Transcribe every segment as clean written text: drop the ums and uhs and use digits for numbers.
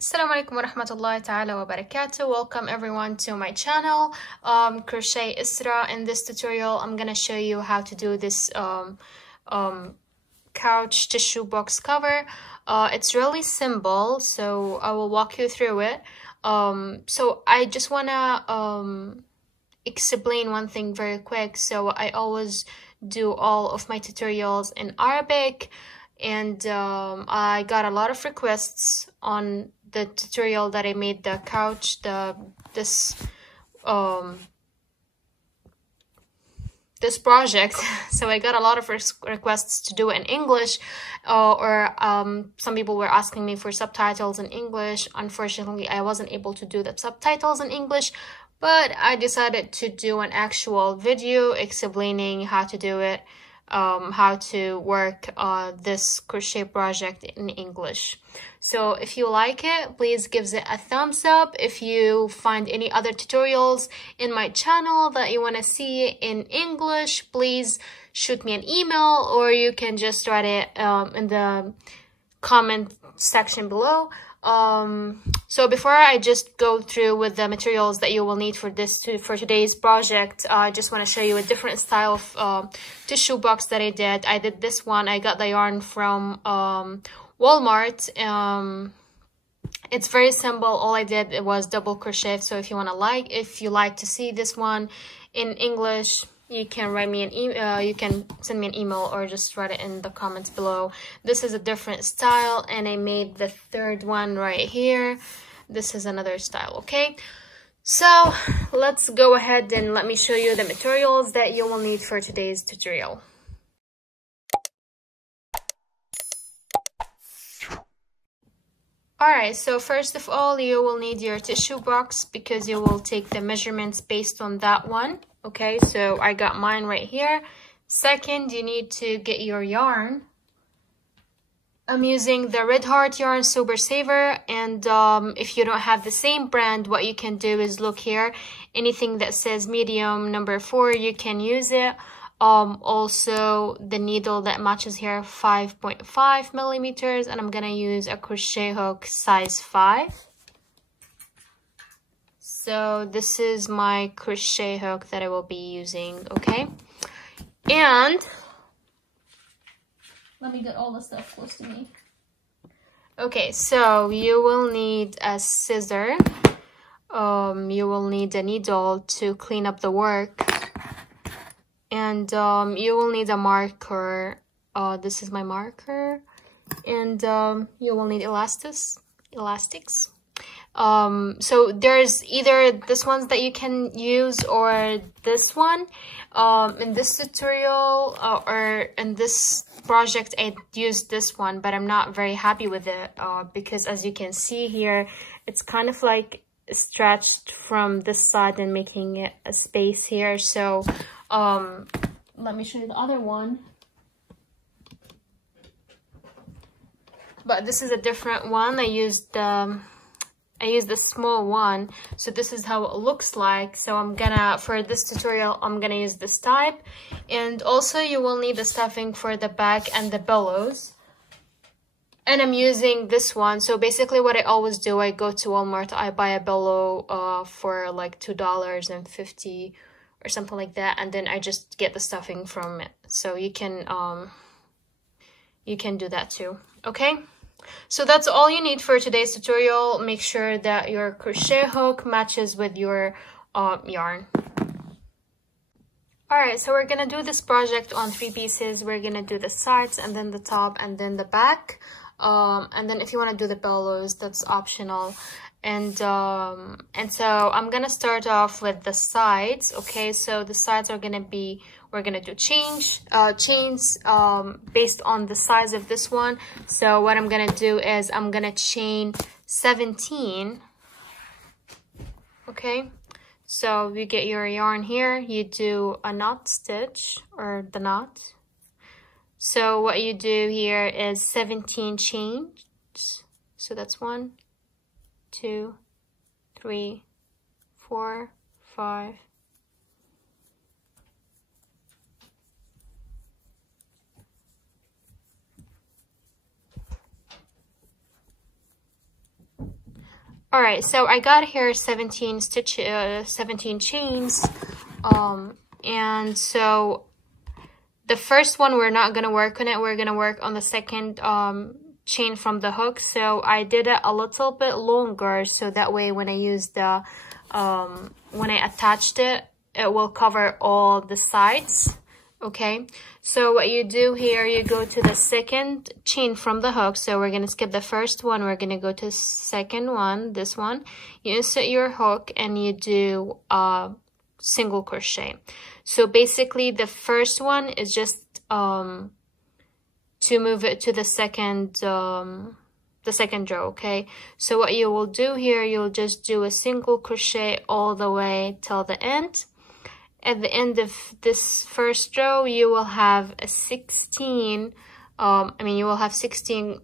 السلام عليكم ورحمة الله وبركاته. Welcome everyone to my channel, Crochet Isra. In this tutorial, I'm gonna show you how to do this couch tissue box cover. It's really simple, so I will walk you through it. So I just wanna explain one thing very quick. So I always do all of my tutorials in Arabic, and I got a lot of requests on the tutorial that I made, the couch, this project. So I got a lot of requests to do it in English, or some people were asking me for subtitles in English. Unfortunately, I wasn't able to do the subtitles in English, but I decided to do an actual video explaining how to do it, how to work this crochet project in English. So if you like it, please give it a thumbs up. If you find any other tutorials in my channel that you want to see in English, please shoot me an email, or you can just write it in the comment section below. So before I just go through with the materials that you will need for today's project, I just want to show you a different style of tissue box that I did. I did this one. I got the yarn from Walmart. It's very simple. All I did was double crochet. So if you like to see this one in English, you can write me an email. You can send me an email, or just write it in the comments below. This is a different style, and I made the third one right here. This is another style. Okay, so let's go ahead and let me show you the materials that you will need for today's tutorial. Alright, so first of all, you will need your tissue box, because you will take the measurements based on that one. Okay, so I got mine right here. Second, you need to get your yarn. I'm using the Red Heart yarn Super Saver, and if you don't have the same brand, what you can do is look here. Anything that says medium number 4, you can use it. Also the needle that matches here, 5.5 millimeters, and I'm gonna use a crochet hook size 5. So this is my crochet hook that I will be using. Okay, and let me get all the stuff close to me. Okay, so you will need a scissor, you will need a needle to clean up the work, and you will need a marker. This is my marker, and you will need elastics. So there's either this ones that you can use, or this one. In this tutorial or in this project, I used this one, but I'm not very happy with it because, as you can see here, it's kind of like stretched from this side and making it a space here. So let me show you the other one. But this is a different one. I used the small one, so this is how it looks like. So for this tutorial, I'm gonna use this type. And also you will need the stuffing for the back and the bellows, and I'm using this one. So basically what I always do, I go to Walmart, I buy a bellow for like $2.50 or something like that, and then I just get the stuffing from it. So you can do that too. Okay, so that's all you need for today's tutorial. Make sure that your crochet hook matches with your yarn. Alright, so we're gonna do this project on 3 pieces. We're gonna do the sides, and then the top, and then the back. And then if you want to do the bellows, that's optional. And so I'm gonna start off with the sides. Okay, so the sides are gonna be, we're gonna do chains based on the size of this one. So what I'm gonna do is I'm gonna chain 17. Okay, so you get your yarn here, you do a knot stitch, or the knot. So what you do here is 17 chains. So that's 1, 2, 3, 4, 5, 6, All right, so I got here 17 chains, and so the first one we're not gonna work on it. We're gonna work on the second chain from the hook. So I did it a little bit longer, so that way when I use the when I attached it, it will cover all the sides. Okay, so what you do here, you go to the second chain from the hook. So we're gonna skip the first one, we're gonna go to the second one, this one. You insert your hook and you do single crochet. So basically the first one is just to move it to the second row. Okay, so what you will do here, you'll just do a single crochet all the way till the end. At the end of this first row, you will have a 16, you will have 16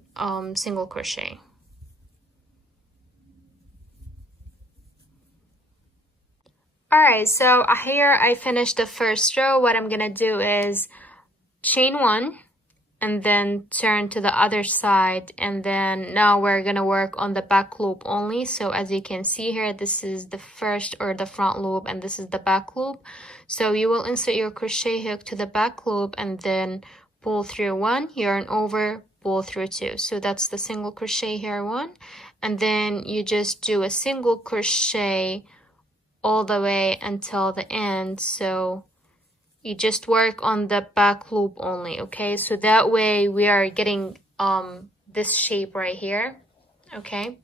single crochet. Alright, so here I finished the first row. What I'm gonna do is chain one and then turn to the other side, and then now we're gonna work on the back loop only. So as you can see here, this is the first or the front loop and this is the back loop. So you will insert your crochet hook to the back loop and then pull through one, yarn over, pull through two. So that's the single crochet here, one, and then you just do a single crochet all the way until the end. So you just work on the back loop only. Okay, so that way we are getting this shape right here. Okay,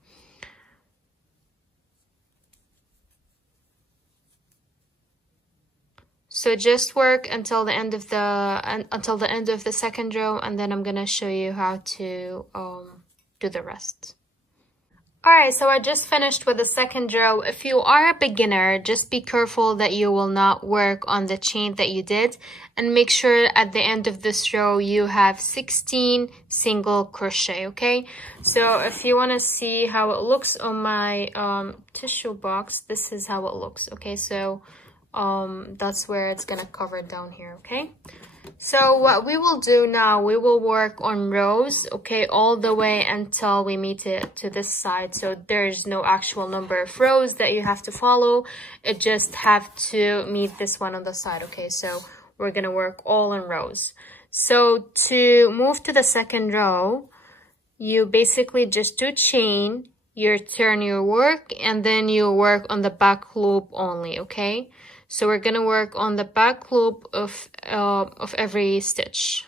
so just work until the end of the second row, and then I'm gonna show you how to do the rest. Alright, so I just finished with the second row. If you are a beginner, just be careful that you will not work on the chain that you did, and make sure at the end of this row you have 16 single crochet. Okay, so if you want to see how it looks on my tissue box, this is how it looks. Okay, so that's where it's gonna cover down here. Okay, so what we will do now, we will work on rows, okay, all the way until we meet it to this side. So there's no actual number of rows that you have to follow, it just have to meet this one on the side. Okay, so we're gonna work all in rows. So to move to the second row, you basically just do chain, you turn your work, and then you work on the back loop only. Okay, so we're gonna work on the back loop of every stitch.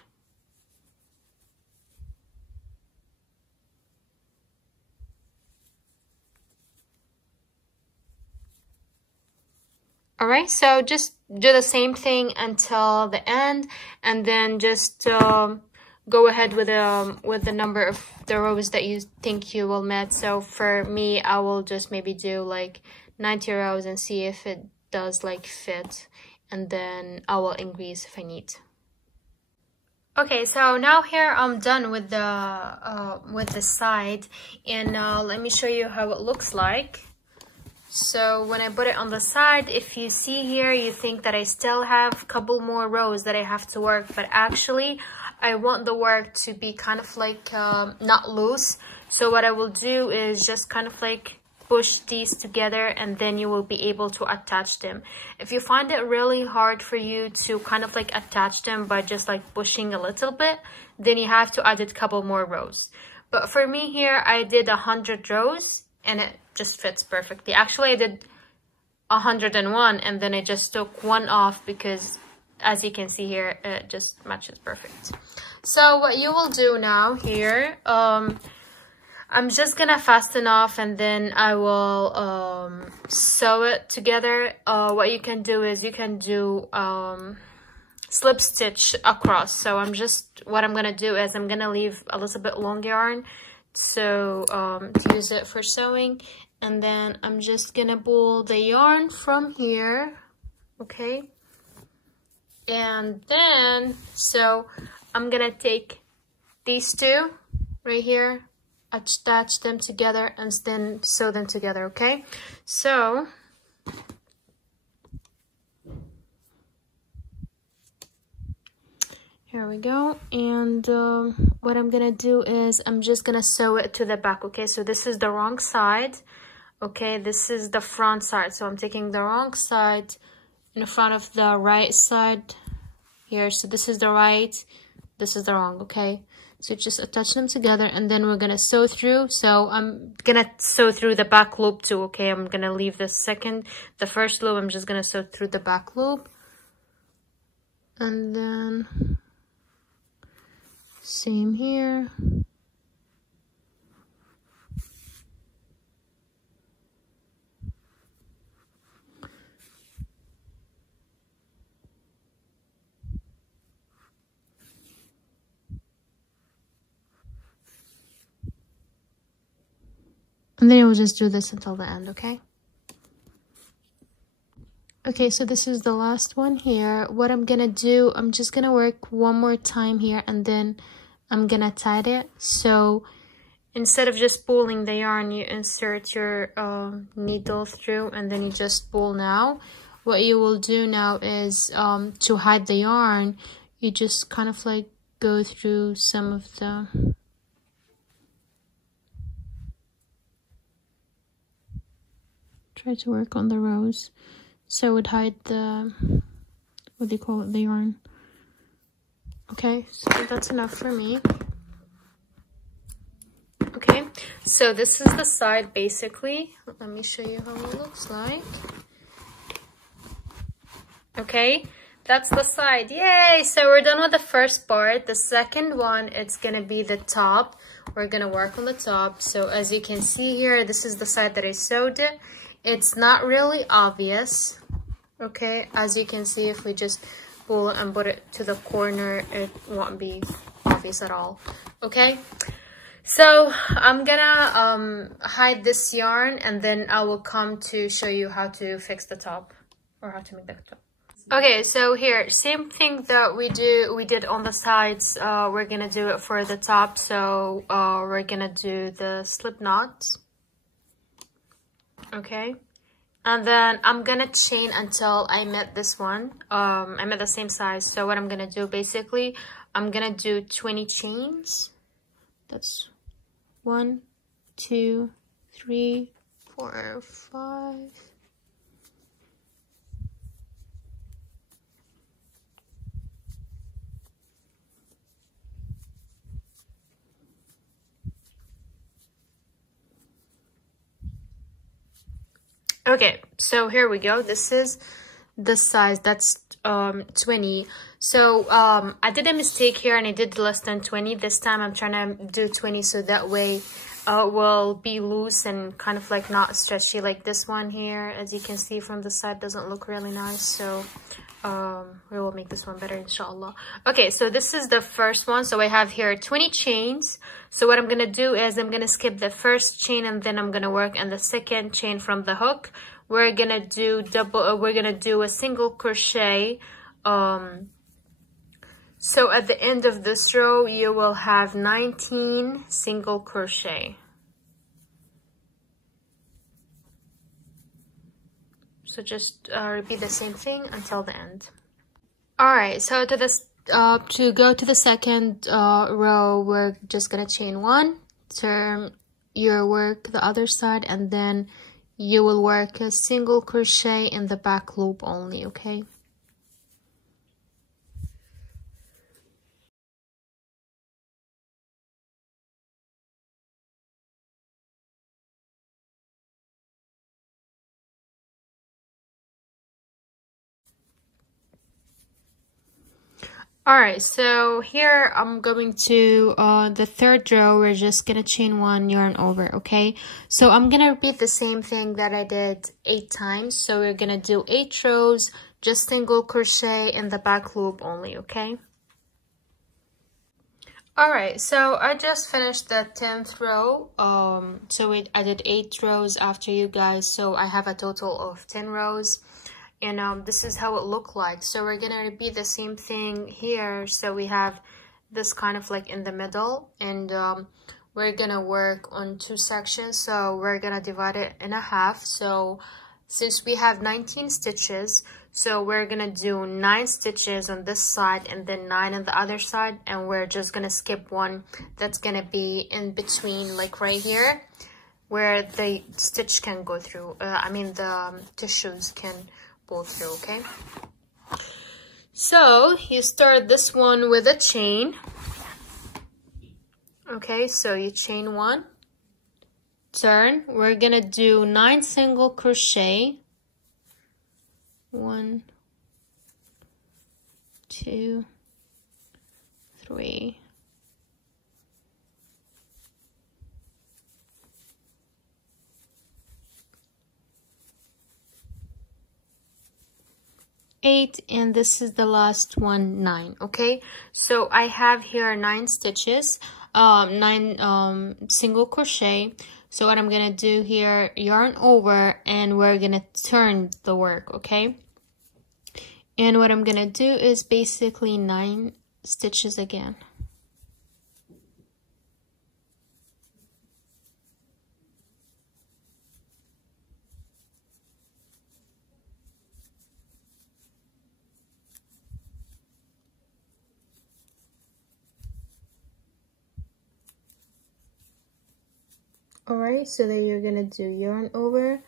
Alright, so just do the same thing until the end, and then just go ahead with the number of the rows that you think you will meet. So for me, I will just maybe do like 90 rows and see if it does like fit, and then I will increase if I need. Okay, so now here I'm done with the side, and let me show you how it looks like. So when I put it on the side, if you see here, you think that I still have a couple more rows that I have to work, but actually I want the work to be kind of like not loose. So what I will do is just kind of like push these together, and then you will be able to attach them. If you find it really hard for you to kind of like attach them by just like pushing a little bit, then you have to add a couple more rows. But for me here, I did 100 rows and it just fits perfectly. Actually, I did 101 and then I just took one off because as you can see here, it just matches perfect. So what you will do now here, I'm just gonna fasten off and then I will sew it together. What you can do is you can do slip stitch across. So what I'm gonna do is I'm gonna leave a little bit long yarn so to use it for sewing, and then I'm just gonna pull the yarn from here. Okay, and then so I'm gonna take these two right here, attach them together, and then sew them together. Okay, so here we go, and what I'm gonna do is I'm just gonna sew it to the back. Okay, so this is the wrong side. Okay, this is the front side, so I'm taking the wrong side in front of the right side here. So this is the right, this is the wrong. Okay, so just attach them together, and then we're gonna sew through. So I'm gonna sew through the back loop too. Okay, I'm gonna leave the first loop. I'm just gonna sew through the back loop, and then same here. And then we'll just do this until the end, okay? Okay, so this is the last one here. What I'm gonna do, I'm just gonna work one more time here, and then I'm gonna tie it. So instead of just pulling the yarn, you insert your needle through, and then you just pull now. What you will do now is to hide the yarn, you just kind of like go through some of the... Try to work on the rows so it would hide the, what do you call it, the yarn. Okay, so that's enough for me. Okay, so this is the side basically. Let me show you how it looks like. Okay, that's the side. Yay! So we're done with the first part. The second one, it's gonna be the top. We're gonna work on the top. So as you can see here, this is the side that I sewed it. It's not really obvious, okay? As you can see, if we just pull it and put it to the corner, it won't be obvious at all, okay? So I'm gonna hide this yarn, and then I will come to show you how to fix the top, or how to make the top. Okay, so here, same thing that we did on the sides, we're gonna do it for the top. So we're gonna do the slip knots. Okay, and then I'm gonna chain until I met this one. I'm at the same size. So what I'm gonna do, basically, I'm gonna do 20 chains. That's 1, 2, 3, 4, 5. Okay, so here we go. This is the size. That's 20. So I did a mistake here and I did less than 20. This time I'm trying to do 20 so that way it will be loose and kind of like not stretchy like this one here. As you can see from the side, doesn't look really nice. So we will make this one better, inshallah. Okay, so this is the first one. So I have here 20 chains. So what I'm gonna do is I'm gonna skip the first chain, and then I'm gonna work on the second chain from the hook. We're gonna do we're gonna do a single crochet. So at the end of this row, you will have 19 single crochet. So just repeat the same thing until the end. All right, so to this to go to the second row, we're just gonna chain 1, turn your work the other side, and then you will work a single crochet in the back loop only, okay? Alright, so here I'm going to the third row. We're just gonna chain 1, yarn over, okay? So I'm gonna repeat the same thing that I did 8 times. So we're gonna do 8 rows, just single crochet in the back loop only, okay? Alright, so I just finished the 10th row. I did 8 rows after you guys, so I have a total of 10 rows. And this is how it looked like. So we're gonna repeat the same thing here. So we have this kind of like in the middle, and we're gonna work on 2 sections. So we're gonna divide it in a half. So since we have 19 stitches, so we're gonna do 9 stitches on this side and then 9 on the other side, and we're just gonna skip one that's gonna be in between, like right here. where the stitch can go through. I mean the tissues can pull through, okay? So you start this one with a chain. Okay, so you chain 1, turn. We're gonna do 9 single crochet. 1, 2, 3, 8, and this is the last one, 9. Okay, so I have here 9 stitches, 9 single crochet. So what I'm gonna do here, yarn over, and we're gonna turn the work, okay? And what I'm gonna do is basically 9 stitches again. Alright, so then you're gonna do yarn over,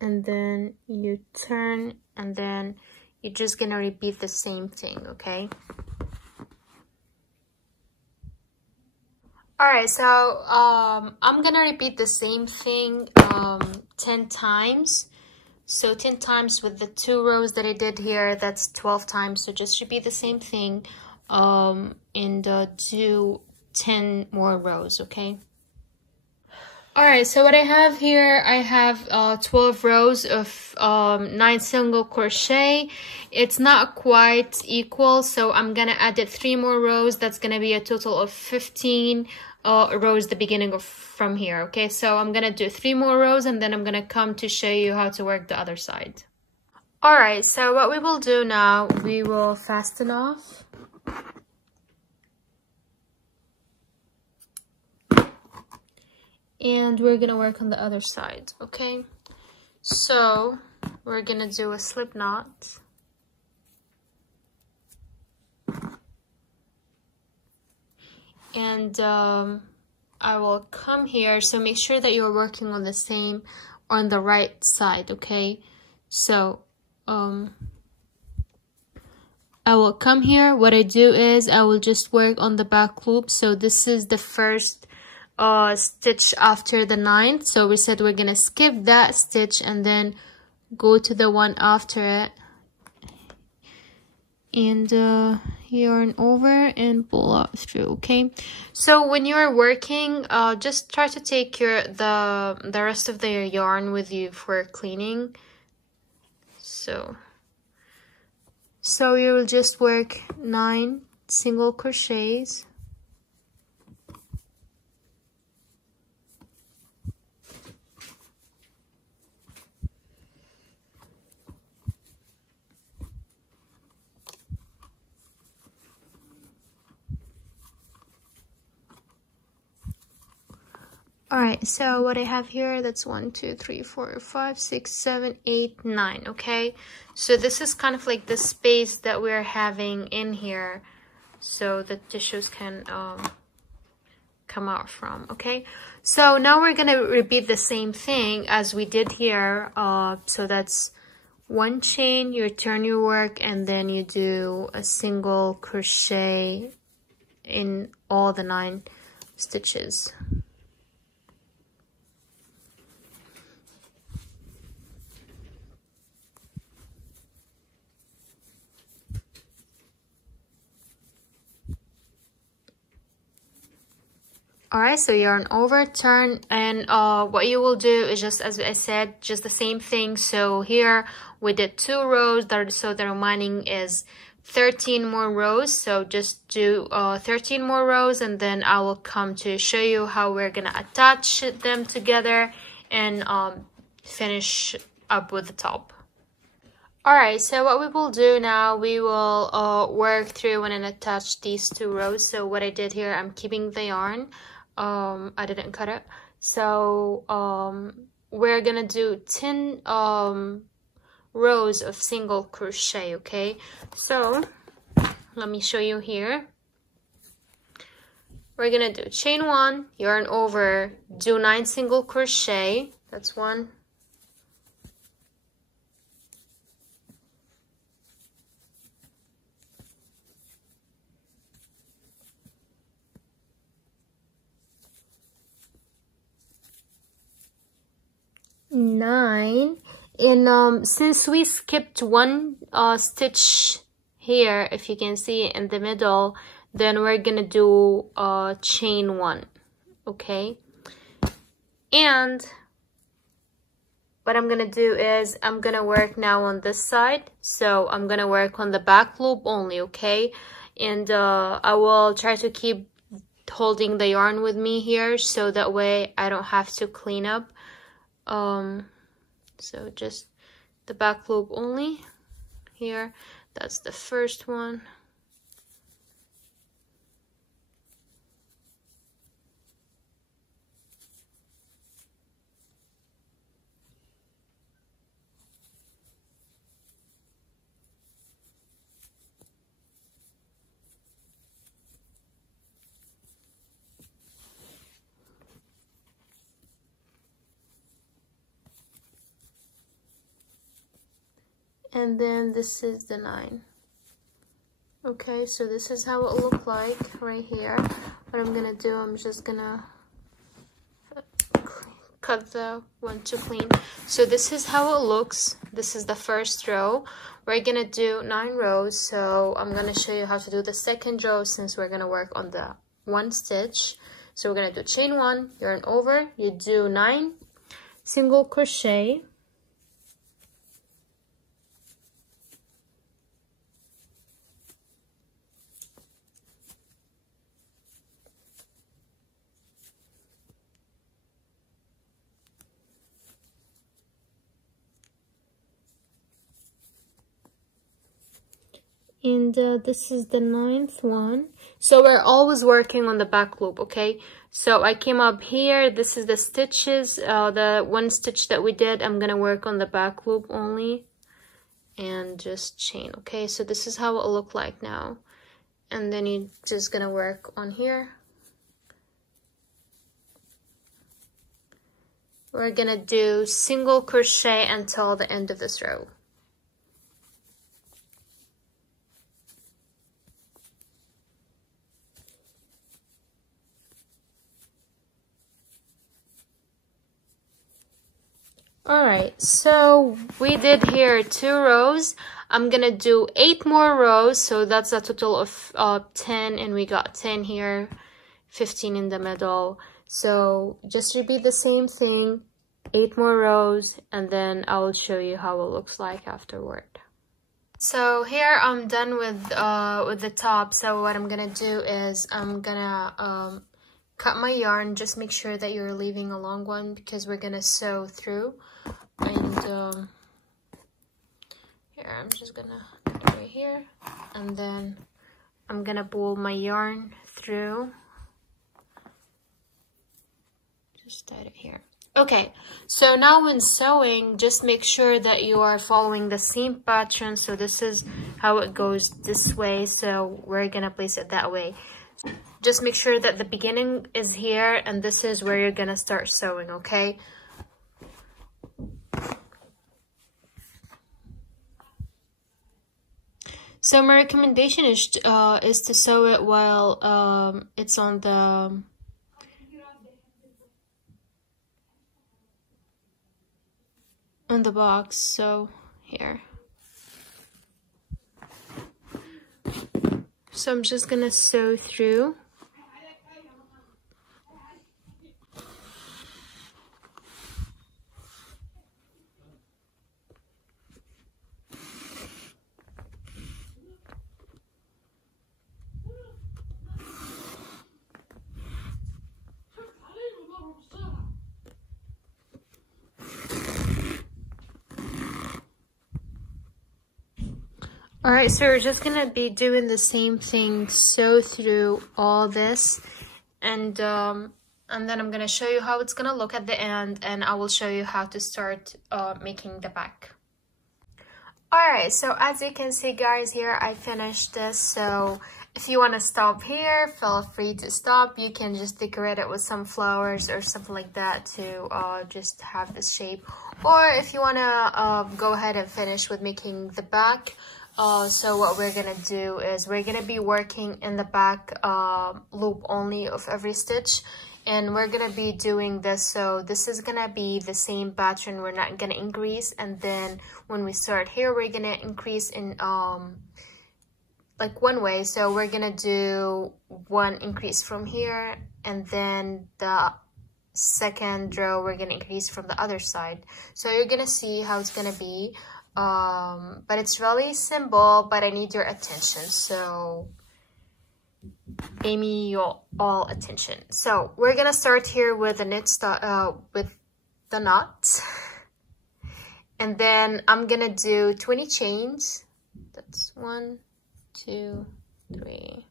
and then you turn, and then you're just gonna repeat the same thing, okay? Alright, so I'm gonna repeat the same thing 10 times. So 10 times with the 2 rows that I did here, that's 12 times. So just repeat the same thing and do 10 more rows, okay? Alright, so what I have here, I have 12 rows of 9 single crochet. It's not quite equal, so I'm gonna add it 3 more rows. That's gonna be a total of 15 rows the beginning of from here, okay? So I'm gonna do 3 more rows, and then I'm gonna come to show you how to work the other side. Alright, so what we will do now, we will fasten off. And we're gonna work on the other side, okay? So we're gonna do a slip knot. And I will come here, so make sure that you're working on the right side, okay? So I will come here. What I do is I will just work on the back loop. So this is the first stitch after the 9th. So we said we're gonna skip that stitch and then go to the one after it, and yarn over and pull out through, okay? So when you're working, just try to take the rest of the yarn with you for cleaning. So you will just work 9 single crochets. Alright, so what I have here, that's 1, 2, 3, 4, 5, 6, 7, 8, 9, okay? So this is kind of like the space that we're having in here, so the tissues can come out from, okay? So now we're gonna repeat the same thing as we did here. So that's 1 chain, you turn your work, and then you do a single crochet in all the 9 stitches. Alright, so yarn over, turn, and what you will do is just, as I said, just the same thing. So here we did 2 rows, so the remaining is 13 more rows. So just do 13 more rows, and then I will come to show you how we're gonna attach them together and finish up with the top. Alright, so what we will do now, we will work through and attach these 2 rows. So what I did here, I'm keeping the yarn. I didn't cut it. So we're gonna do 10 rows of single crochet, okay? So let me show you here. we're gonna do chain 1, yarn over, do 9 single crochet. That's 1, 9. And since we skipped 1 stitch here, if you can see in the middle, then we're gonna do chain 1, okay? And what I'm gonna do is I'm gonna work now on this side, so I'm gonna work on the back loop only, okay? And I will try to keep holding the yarn with me here, so that way I don't have to clean up. So just the back loop only here. That's the first one. And then this is the 9. Okay, so this is how it look like right here. What I'm gonna do, I'm just gonna cut the one to clean. So this is how it looks. This is the first row. We're gonna do 9 rows, so I'm gonna show you how to do the second row since we're gonna work on the 1 stitch. So we're gonna do chain 1, yarn over, you do 9 single crochet. And this is the 9th one. So we're always working on the back loop, okay? So I came up here, this is the stitches, the 1 stitch that we did. I'm gonna work on the back loop only and just chain, okay? So this is how it'll look like now. And then you're just gonna work on here. We're gonna do single crochet until the end of this row. Alright, so we did here 2 rows. I'm gonna do 8 more rows, so that's a total of 10, and we got 10 here, 15 in the middle. So just repeat the same thing, 8 more rows, and then I will show you how it looks like afterward. So here I'm done with the top. So what I'm gonna do is I'm gonna cut my yarn. Just make sure that you're leaving a long one because we're gonna sew through. And here I'm just gonna cut it right here, and then I'm gonna pull my yarn through. Just tie it here. Okay, so now when sewing, just make sure that you are following the seam pattern. So this is how it goes this way, so we're gonna place it that way. Just make sure that the beginning is here, and this is where you're gonna start sewing, okay? So my recommendation is to sew it while it's on the box. So here. So I'm just gonna sew through. Alright, so we're just gonna be doing the same thing, sew through all this, and then I'm gonna show you how it's gonna look at the end, and I will show you how to start making the back. Alright, so as you can see guys, here I finished this. So if you want to stop here, feel free to stop. You can just decorate it with some flowers or something like that to just have this shape. Or if you want to go ahead and finish with making the back. So what we're gonna do is we're gonna be working in the back loop only of every stitch, and we're gonna be doing this. So this is gonna be the same pattern. We're not gonna increase, and then when we start here, we're gonna increase in like one way. So we're gonna do one increase from here, and then the second row we're gonna increase from the other side. So you're gonna see how it's gonna be, but it's really simple, but I need your attention, so pay me your all attention. So we're gonna start here with the knit with the knots, and then I'm gonna do 20 chains. That's 1, 2, 3.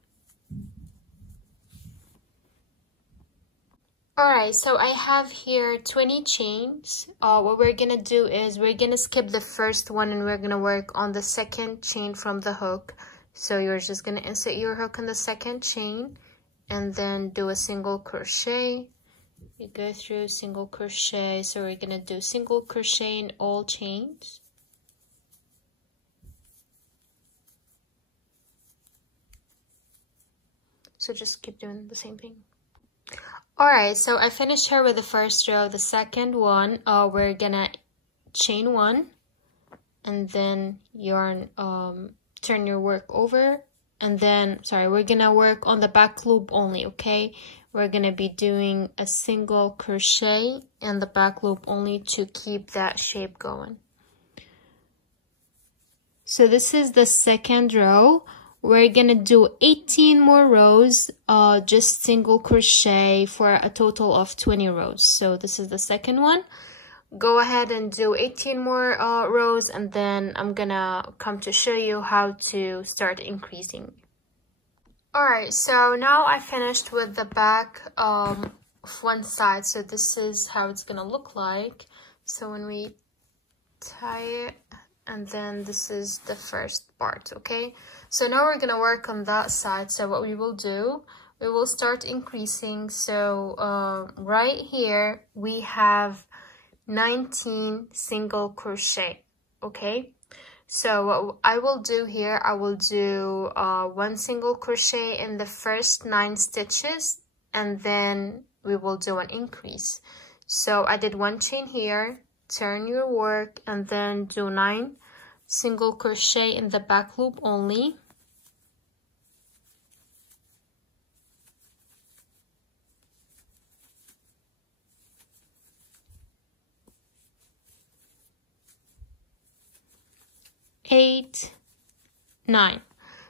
Alright, so I have here 20 chains. What we're gonna do is we're gonna skip the first one and we're gonna work on the second chain from the hook. So you're just gonna insert your hook in the second chain and then do a single crochet. You go through single crochet, so we're gonna do single crochet in all chains. So just keep doing the same thing. Alright, so I finished here with the first row. The second one, we're gonna chain 1 and then yarn, turn your work over, and then, we're gonna work on the back loop only, okay? We're gonna be doing a single crochet in the back loop only to keep that shape going. So this is the second row. We're gonna do 18 more rows, just single crochet for a total of 20 rows. So this is the second one. Go ahead and do 18 more rows, and then I'm gonna come to show you how to start increasing. Alright, so now I finished with the back of one side. So this is how it's gonna look like. So when we tie it, and then this is the first part, okay? So now we're gonna work on that side. So what we will do, we will start increasing. So right here we have 19 single crochet, okay? So what I will do here, I will do 1 single crochet in the first 9 stitches, and then we will do an increase. So I did 1 chain here, turn your work, and then do 9 single crochet in the back loop only. Eight, 9.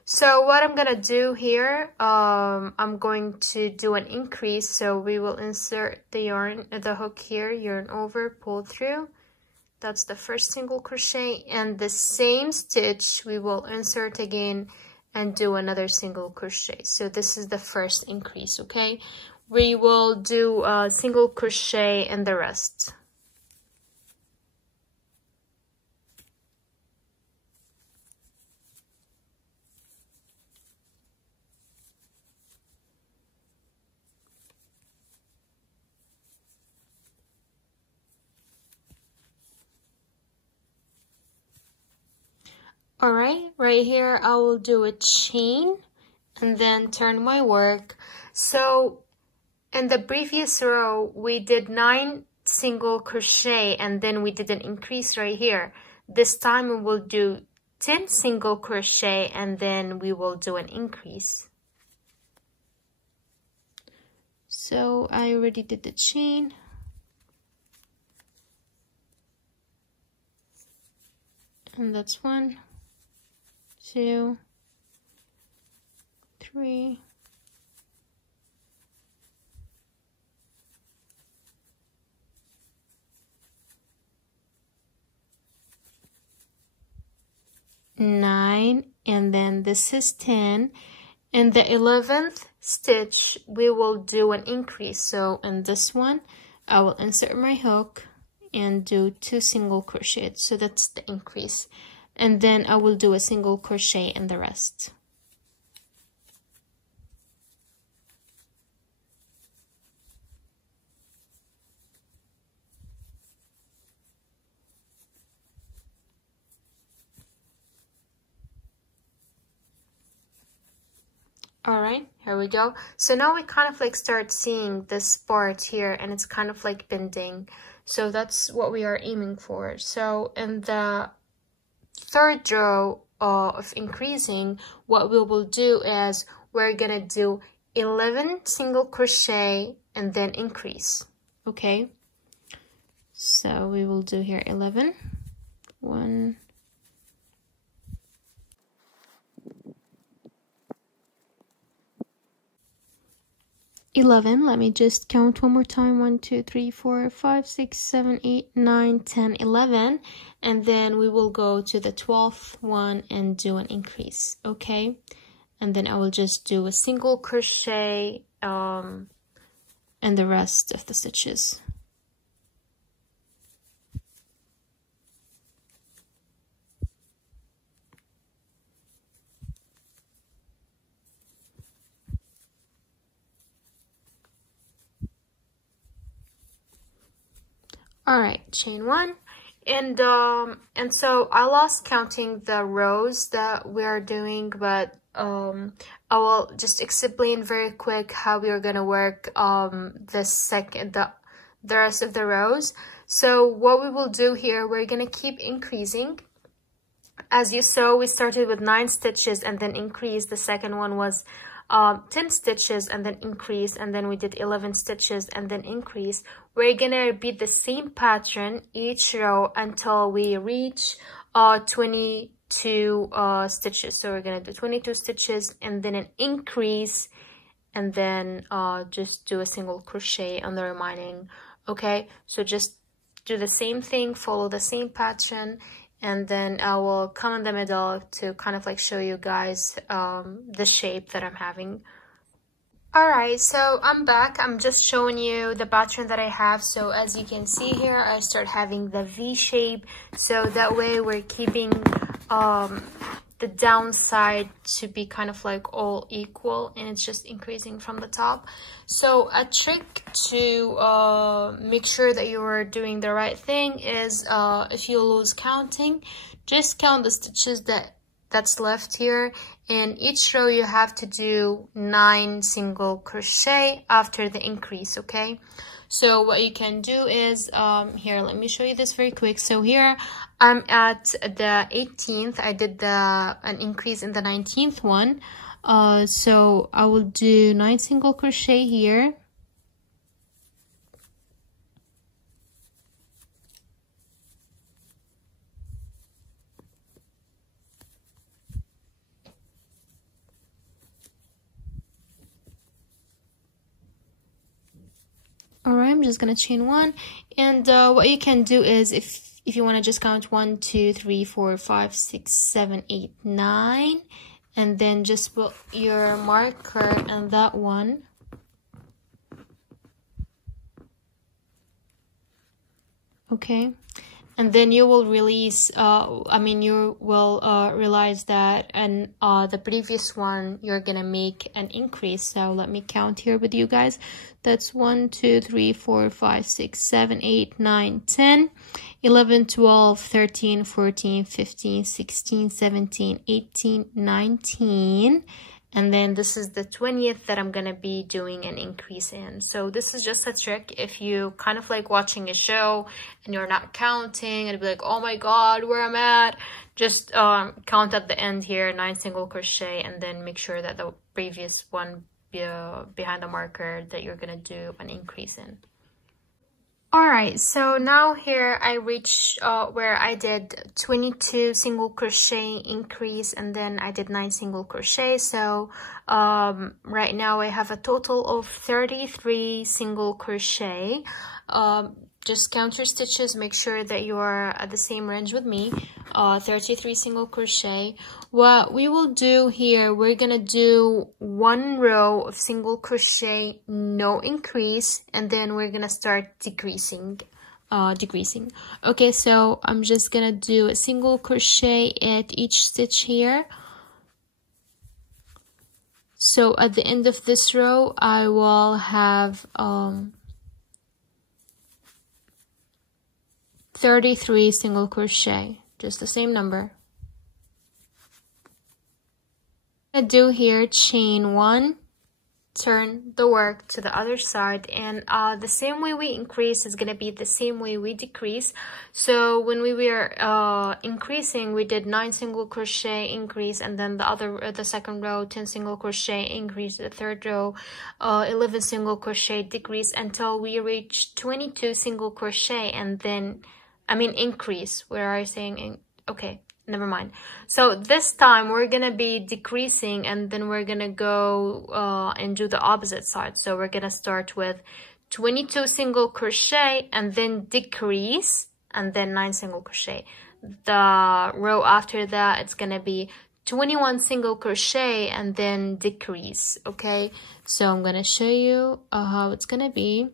So what I'm gonna do here, I'm going to do an increase. So we will insert the yarn, the hook here, yarn over, pull through. That's the first single crochet, and the same stitch we will insert again and do another single crochet. So this is the first increase, okay? We will do a single crochet in the rest. Alright, right here I will do a chain and then turn my work. So in the previous row we did 9 single crochet and then we did an increase right here. This time we will do 10 single crochet and then we will do an increase. So I already did the chain. And that's 1, 2, 3, 9, and then this is 10. In the 11th stitch we will do an increase. So in this one I will insert my hook and do 2 single crochets. So that's the increase, and then I will do a single crochet in the rest. All right, here we go. So now we kind of like start seeing this part here, and it's kind of like bending. So that's what we are aiming for. So in the third row of increasing, what we will do is we're gonna do 11 single crochet and then increase. Okay, so we will do here 11, 1, 11. Let me just count one more time. 1, 2, 3, 4, 5, 6, 7, 8, 9, 10, 11. And then we will go to the 12th one and do an increase. Okay, and then I will just do a single crochet and the rest of the stitches. All right, chain 1, and so I lost counting the rows that we are doing, but I will just explain very quick how we are gonna work the rest of the rows. So what we will do here, we're gonna keep increasing. As you saw, we started with 9 stitches and then increased. The second one was 10 stitches and then increase, and then we did 11 stitches and then increase. We're gonna repeat the same pattern each row until we reach 22 stitches. So we're gonna do 22 stitches and then an increase, and then just do a single crochet on the remaining. Okay, so just do the same thing, follow the same pattern, and then I will come in the middle to kind of like show you guys the shape that I'm having. Alright, so I'm back. I'm just showing you the pattern that I have. So as you can see here, I start having the V shape. So that way we're keeping the downside to be kind of like all equal, and it's just increasing from the top. So a trick to make sure that you are doing the right thing is if you lose counting, just count the stitches that's left here, and each row you have to do 9 single crochet after the increase. Okay, so what you can do is here, let me show you this very quick. So here I'm at the 18th. I did an increase in the 19th one, so I will do 9 single crochet here. Alright, I'm just gonna chain 1, and what you can do is if you want to just count 1, 2, 3, 4, 5, 6, 7, 8, 9, and then just put your marker on that one. Okay, and then you will release you will realize that and the previous one you're gonna make an increase. So let me count here with you guys. That's 1, 2, 3, 4, 5, 6, 7, 8, 9, 10, 11, 12, 13, 14, 15, 16, 17, 18, 19, and then this is the 20th that I'm gonna be doing an increase in. So this is just a trick if you kind of like watching a show and you're not counting and be like, oh my god, where I'm at, just count at the end here 9 single crochet, and then make sure that the previous one behind the marker that you're gonna do an increase in. Alright, so now here I reached where I did 22 single crochet increase, and then I did 9 single crochet. So right now I have a total of 33 single crochet. Just count your stitches, make sure that you are at the same range with me. 33 single crochet. What we will do here, we're gonna do 1 row of single crochet, no increase, and then we're gonna start decreasing. Okay, so I'm just gonna do a single crochet at each stitch here. So at the end of this row I will have 33 single crochet, just the same number. Do here chain 1, turn the work to the other side, and the same way we increase is gonna be the same way we decrease. So when we were increasing, we did 9 single crochet increase, and then the second row 10 single crochet increase, the third row 11 single crochet decrease, until we reach 22 single crochet, and then increase. Where are you saying okay, never mind. So this time we're gonna be decreasing, and then we're gonna go and do the opposite side. So we're gonna start with 22 single crochet and then decrease, and then 9 single crochet. The row after that, it's gonna be 21 single crochet and then decrease. Okay, so I'm gonna show you how it's gonna be.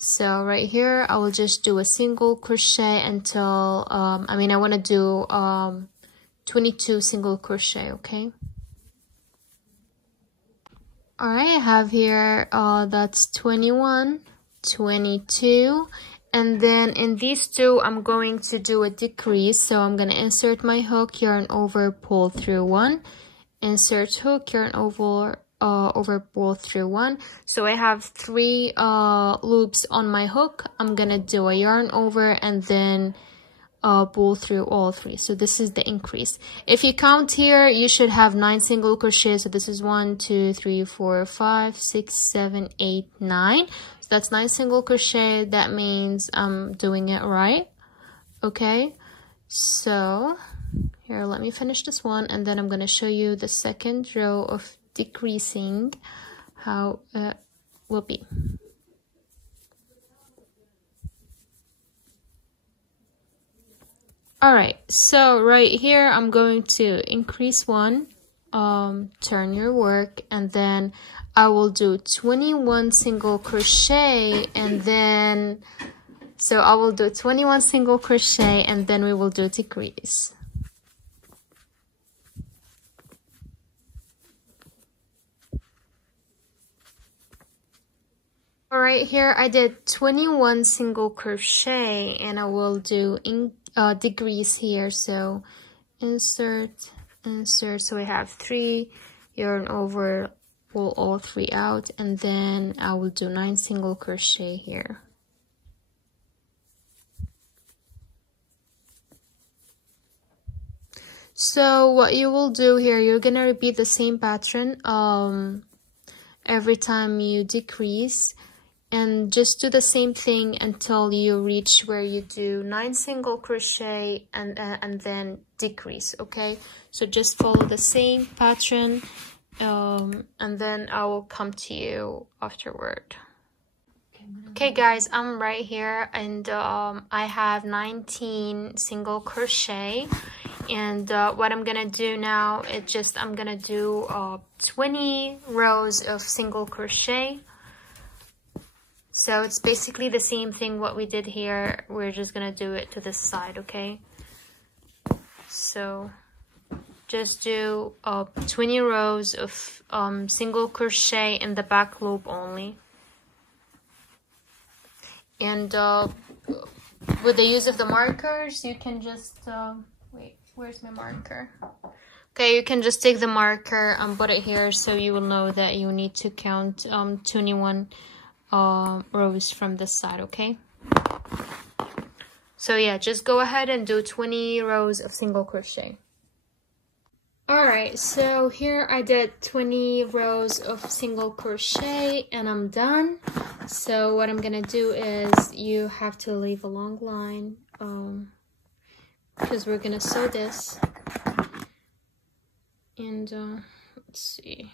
So right here, I will just do a single crochet until, I want to do 22 single crochet, okay? Alright, I have here, that's 21, 22, and then in these two, I'm going to do a decrease. So I'm going to insert my hook, yarn over, pull through 1, insert hook, yarn over, pull through 1. So I have 3 loops on my hook. I'm gonna do a yarn over and then pull through all 3. So this is the increase. If you count here, you should have 9 single crochet. So this is 1 2 3 4 5 6 7 8 9. So that's 9 single crochet. That means I'm doing it right. Okay, so here, let me finish this one, and then I'm gonna show you the second row of decreasing, how it will be. Alright, so right here I'm going to increase 1, turn your work, and then I will do 21 single crochet, and then so I will do 21 single crochet, and then we will do decrease. Alright, here I did 21 single crochet, and I will do decrease here. So insert, so we have 3, yarn over, pull all 3 out, and then I will do 9 single crochet here. So what you will do here, you're gonna repeat the same pattern every time you decrease, and just do the same thing until you reach where you do 9 single crochet and then decrease. Okay, so just follow the same pattern, and then I will come to you afterward. Okay guys, I'm right here, and I have 19 single crochet, and what I'm gonna do now is I'm gonna do 20 rows of single crochet. So it's basically the same thing what we did here. We're just gonna do it to this side, okay? So just do 20 rows of single crochet in the back loop only. And with the use of the markers, you can just wait, where's my marker? Okay, you can just take the marker and put it here, so you will know that you need to count 21 rows from this side. Okay, so yeah, just go ahead and do 20 rows of single crochet. Alright, so here I did 20 rows of single crochet and I'm done. So what I'm gonna do is, you have to leave a long line because we're gonna sew this. And let's see,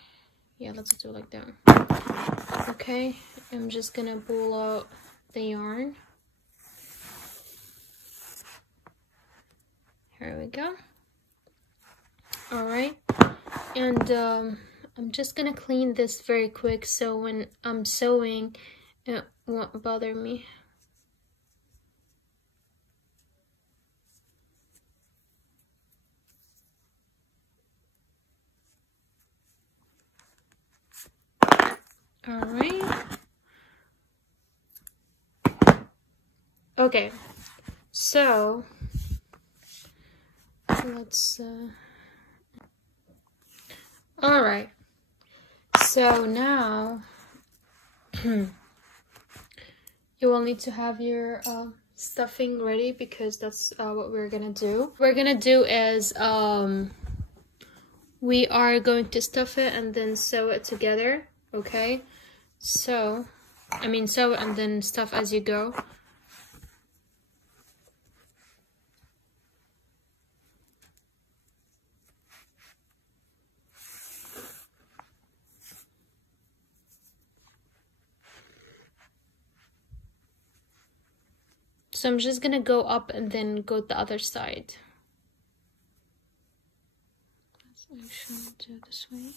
yeah, let's do it like that. Okay, I'm just gonna pull out the yarn. Here we go. Alright, and I'm just gonna clean this very quick so when I'm sewing it won't bother me. Alright. Okay, so let's Alright, so now you will need to have your stuffing ready, because that's what we're gonna do. What we're gonna do is we are going to stuff it and then sew it together, okay? So, sew it and then stuff as you go. So I'm just gonna go up and then go the other side. Let's actually do it this way.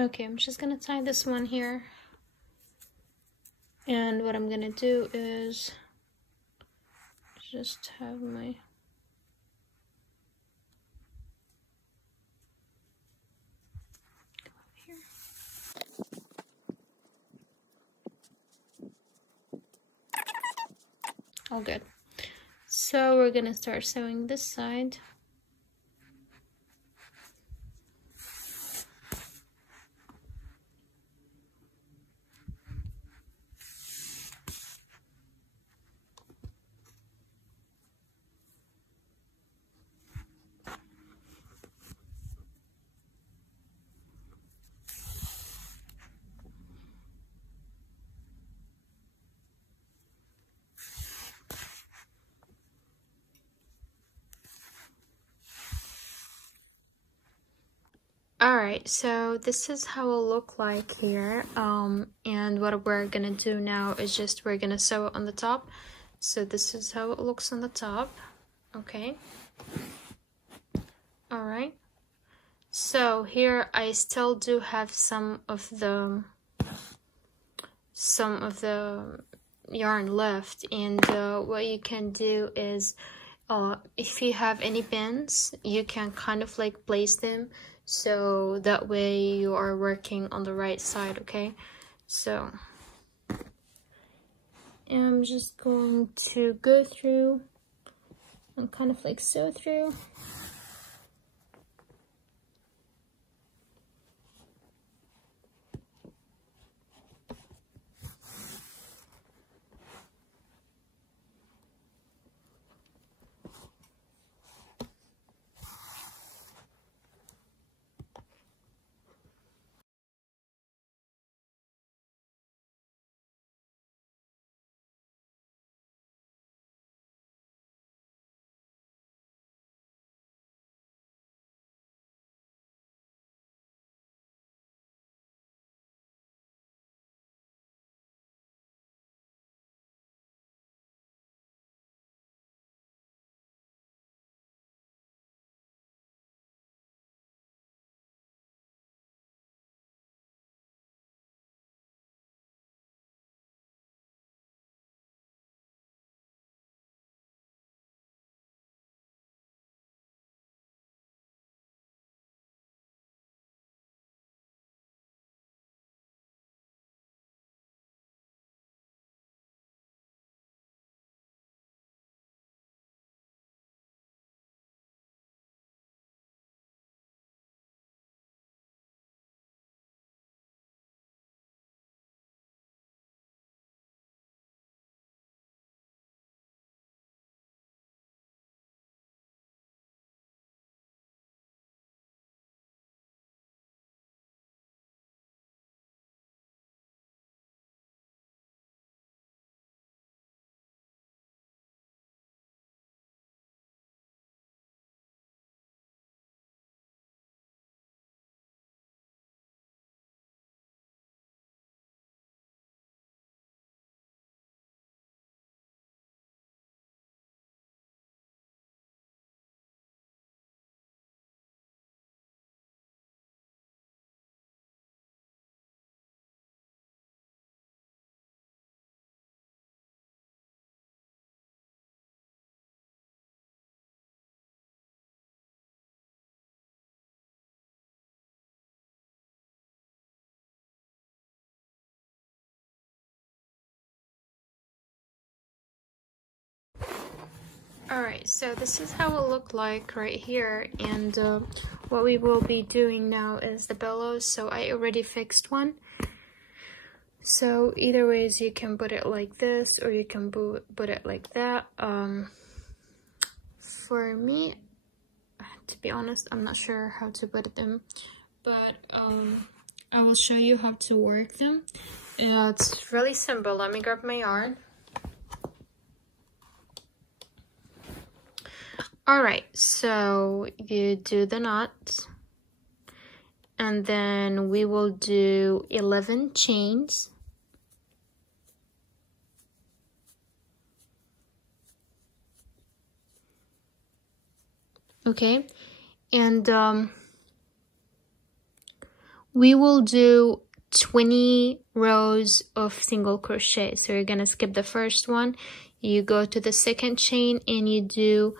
Okay, I'm just gonna tie this one here, and what I'm gonna do is just have my here. All good. So we're gonna start sewing this side. Alright, so this is how it'll look like here, and what we're gonna do now is just we're gonna sew it on the top. So this is how it looks on the top, okay? Alright, so here I still do have some of the yarn left, and what you can do is if you have any pins, you can kind of like place them so that way you are working on the right side, okay? So I'm just going to go through and kind of like sew through. Alright, so this is how it looked like right here, and what we will be doing now is the bellows. So I already fixed one, so either ways you can put it like this or you can put it like that. For me, to be honest, I'm not sure how to put them, but I will show you how to work them. It's really simple. Let me grab my yarn. Alright, so you do the knot, and then we will do 11 chains. Okay, and we will do 20 rows of single crochet. So you're gonna skip the first one, you go to the second chain, and you do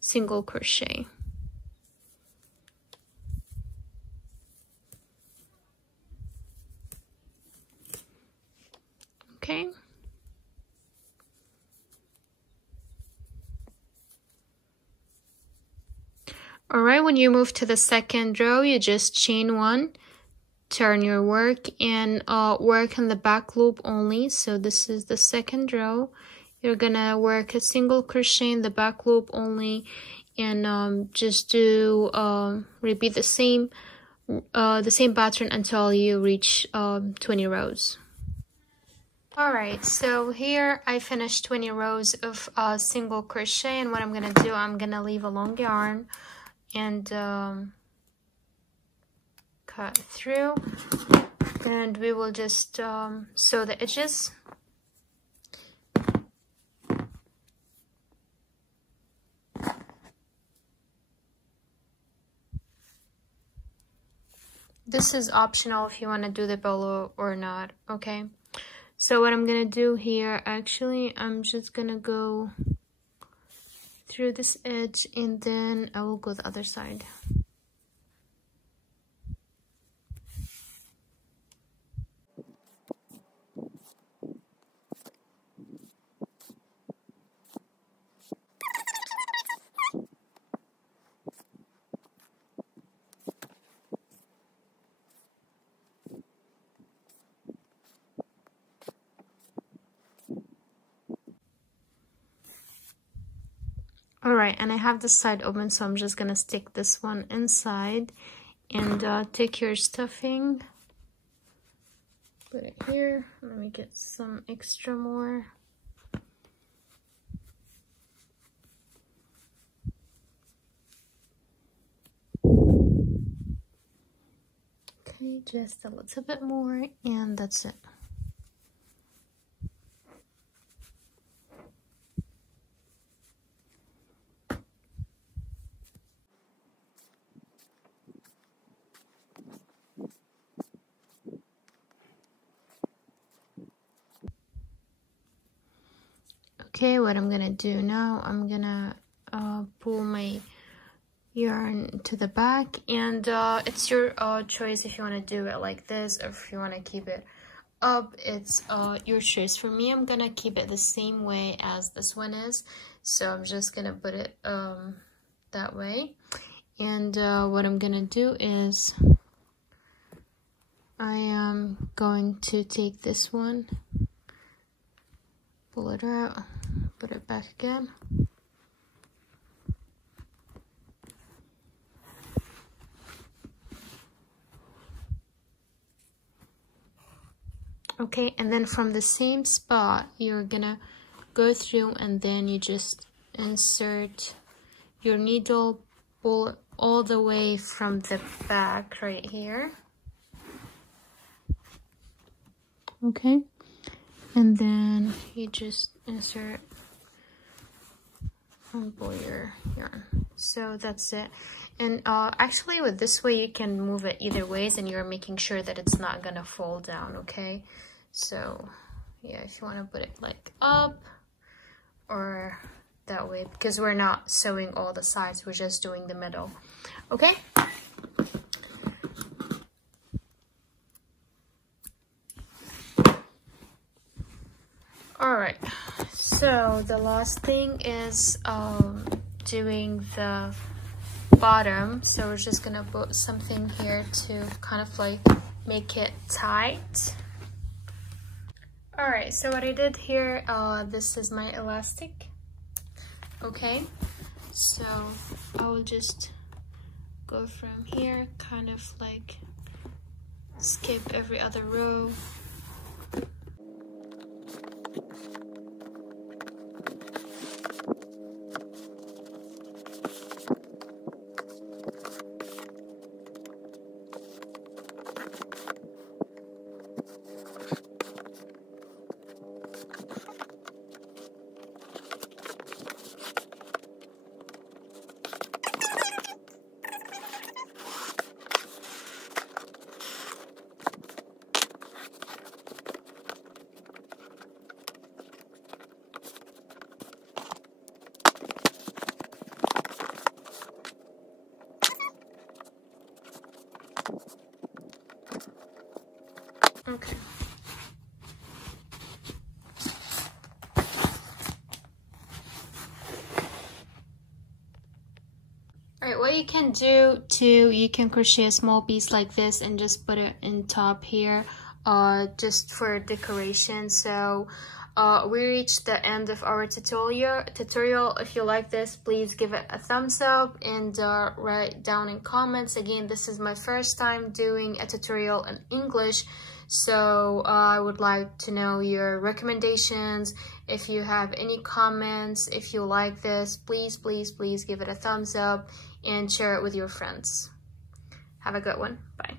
single crochet. Okay. Alright, when you move to the second row, you just chain one, turn your work, and work in the back loop only. So this is the second row. You're gonna work a single crochet in the back loop only, and just do repeat the same pattern until you reach 20 rows. Alright, so here I finished 20 rows of single crochet, and what I'm gonna do, I'm gonna leave a long yarn and cut through, and we will just sew the edges. This is optional if you want to do the bellow or not, okay? So what I'm gonna do here, actually, I'm just gonna go through this edge, and then I will go the other side. Alright, and I have this side open, so I'm just gonna stick this one inside, and take your stuffing, put it here. Let me get some extra more. Okay, just a little bit more, and that's it. Okay, what I'm gonna do now, I'm gonna pull my yarn to the back, and it's your choice if you want to do it like this or if you want to keep it up. It's your choice. For me, I'm gonna keep it the same way as this one is, so I'm just gonna put it that way. And what I'm gonna do is I am going to take this one, pull it out, put it back again. Okay, and then from the same spot, you're gonna go through, and then you just insert your needle, pull all the way from the back right here. Okay, and then you just insert and pull your yarn. So that's it. And actually with this way, you can move it either ways, and you're making sure that it's not gonna fall down, okay? So yeah, if you want to put it like up or that way, because we're not sewing all the sides, we're just doing the middle. Okay, Alright, so the last thing is doing the bottom. So we're just gonna put something here to kind of like make it tight. Alright, so what I did here, this is my elastic. Okay, so I will just go from here, kind of like skip every other row. Okay. Alright, what you can do too, you can crochet a small piece like this and just put it in top here, just for decoration. So we reached the end of our tutorial. If you like this, please give it a thumbs up and write down in comments. Again, this is my first time doing a tutorial in English, so I would like to know your recommendations. If you have any comments, if you like this, please give it a thumbs up and share it with your friends. Have a good one. Bye.